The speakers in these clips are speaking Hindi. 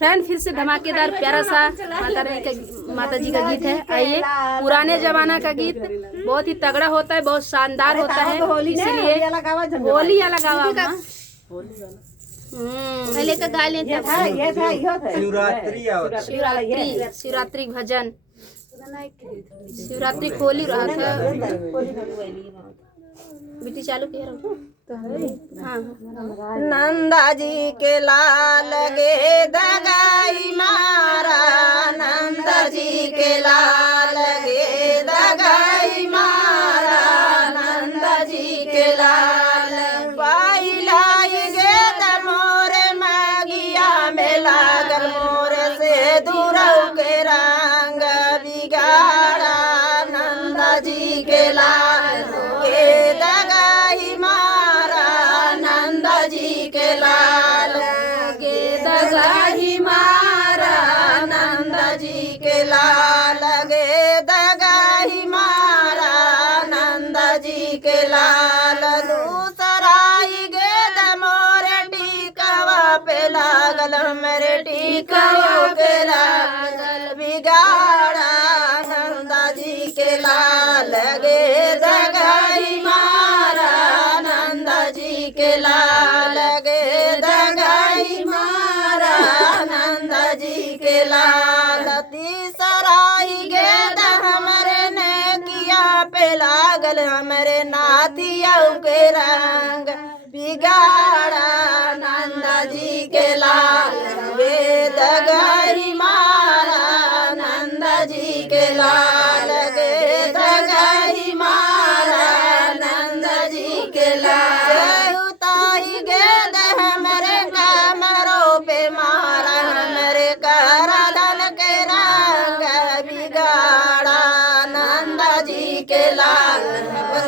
फ्रेंड फिर से धमाकेदार प्यारा सा माता जी का गीत है। आइए, पुराने जमाना का गीत बहुत ही तगड़ा होता है, बहुत शानदार होता है, इसलिए होली या लगावा पहले का गा लेते हैं। शिवरात्रि भजन, शिवरात्रि होली रहा था। बेटी चालू किया रहो। हाँ, नंदा जी के लाल गे दगाई मारा, नंदा जी के लाल गे दगाई मारा, नंदा जी के लाल पाई लाई गे मोरे मागिया में लागल मोर से दूरऊ के रंग बिगाड़ा, नंदा जी के लाल गे दगाई मारा, नंदा जी के लाल गे दगाई मारा, नंदा जी के लाल गे दगाई मारा, नंदा जी के लाल दूसराई गे मोरे टीकवा पे लागल मेरे टीकवा पे लागल बिगाड़ा, नंदा जी के लाल गे दगाई मारा, नंदा जी के लाल गे दगाई मारा, नंदा जी के लाल तीसराई गे हमरे ने किया पे लागल हमरे नातिया के रंग बिगाड़ा, नंदा जी के लाल गे दगाई मारा, नंदा जी के लाल गे दगाई मारा, नंदा जी के लाल उताई गे हमरे कमरों पे मारा, हमरे करदन के रंग बिगाड़ा, नंदा जी के लाल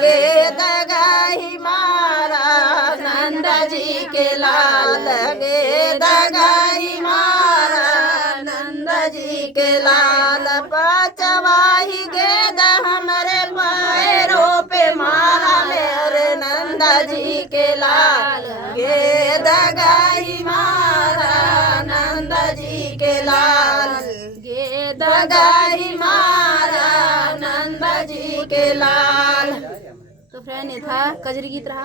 गे दगाई मारा, नंदा जी के लाल गे दगाई मारा, नंदा जी के लाल पचवाही गे हमरे पैरों पे मारा, मेरे नंदा जी के लाल गे दगाई मारा, नंदा जी के लाल गे दगाई मारा, नंदा जी के लाल। तो फ्रेंड ये था कजरी गीत रहा।